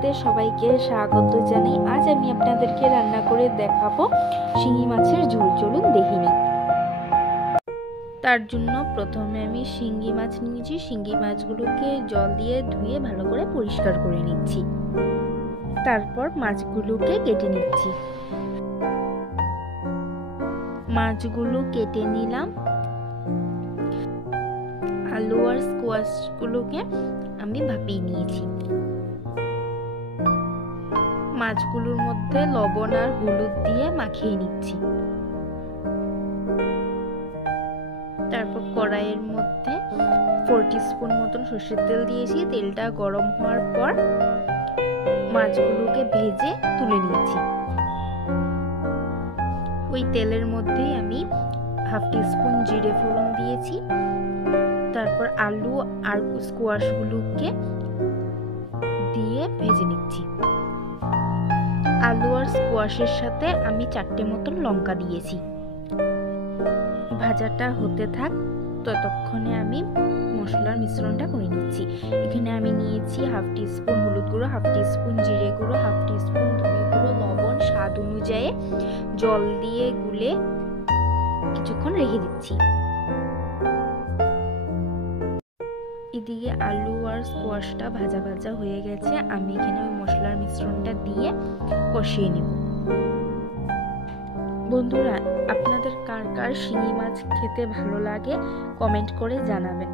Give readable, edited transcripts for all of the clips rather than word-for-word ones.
ভিডিওতে সবাইকে স্বাগত জানাই। আজ আমি আপনাদেরকে রান্না করে দেখাবো শিঙি মাছের ঝোল। চলুন দেখে নিই। তার জন্য প্রথমে আমি শিঙি মাছ নিয়েছি। শিঙি মাছগুলোকে জল দিয়ে ধুয়ে ভালো করে পরিষ্কার করে নিচ্ছি। তারপর মাছগুলোকে কেটে নিচ্ছি। মাছগুলো কেটে নিলাম। আলু আর স্কোয়াশগুলোকে আমি ভাপিয়ে নিয়েছি। মাছগুলোর মধ্যে লবণ আর হলুদ দিয়ে মাখিয়ে নিচ্ছি। তারপর কড়াইয়ের মধ্যে 4 টিস্পুন মতন সরষের তেল দিয়েছি। তেলটা গরম হওয়ার পর মাছগুলোকে ভেজে তুলে নিয়েছি। ওই তেলের মধ্যেই আমি 1/2 টিস্পুন জিরে ফোড়ন দিয়েছি। তারপর আলু আর স্কোয়াশগুলোকে দিয়ে ভেজে নিচ্ছি। আলু আর স্কোয়াশের সাথে আমি 4টে মতন লঙ্কা দিয়েছি। ভাজাটা হতে থাক, ততক্ষণে আমি মশলার মিশ্রণটা করে নিচ্ছি। এখানে আমি নিয়েছি 1/2 টিস্পুন হলুদ গুঁড়ো, 1/2 টিস্পুন জিরে গুঁড়ো, 1/2 টিস্পুন ধনে গুঁড়ো, লবণ স্বাদ অনুযায়ী, জল দিয়ে গুলে কিছুক্ষণ রেখে দিচ্ছি। এদিকে আলু আর স্কোয়াশটা ভাজা ভাজা হয়ে গেছে। আমি এখানে ওই মশলার মিশ্রণটা দিয়ে কষিয়ে নেব। বন্ধুরা, আপনাদের কার কার শিঙি মাছ খেতে ভালো লাগে কমেন্ট করে জানাবেন।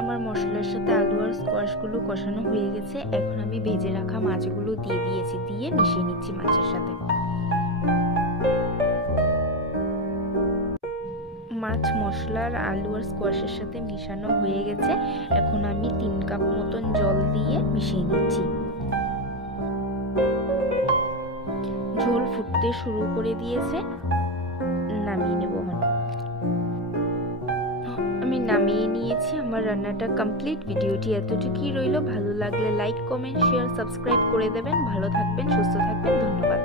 আমার মশলার সাথে আলু আর স্কোয়াশগুলো কষানো হয়ে গেছে। এখন আমি ভেজে রাখা মাছগুলো দিয়ে দিয়েছি, দিয়ে মিশিয়ে নিচ্ছি মাছের সাথে। মাছ মশলার আলু আর স্কোয়াশের সাথে মিশানো হয়ে গেছে। এখন আমি 3 কাপ মতন জল দিয়ে মিশিয়ে নিচ্ছি। ঝোল ফুটতে শুরু করে দিয়েছে, নামিয়ে নেব। আমি নামিয়ে নিয়েছি। আমার রান্নাটা কমপ্লিট। ভিডিওটি এতটুকুই রইল। ভালো লাগলে লাইক, কমেন্ট, শেয়ার, সাবস্ক্রাইব করে দেবেন। ভালো থাকবেন, সুস্থ থাকবেন। ধন্যবাদ।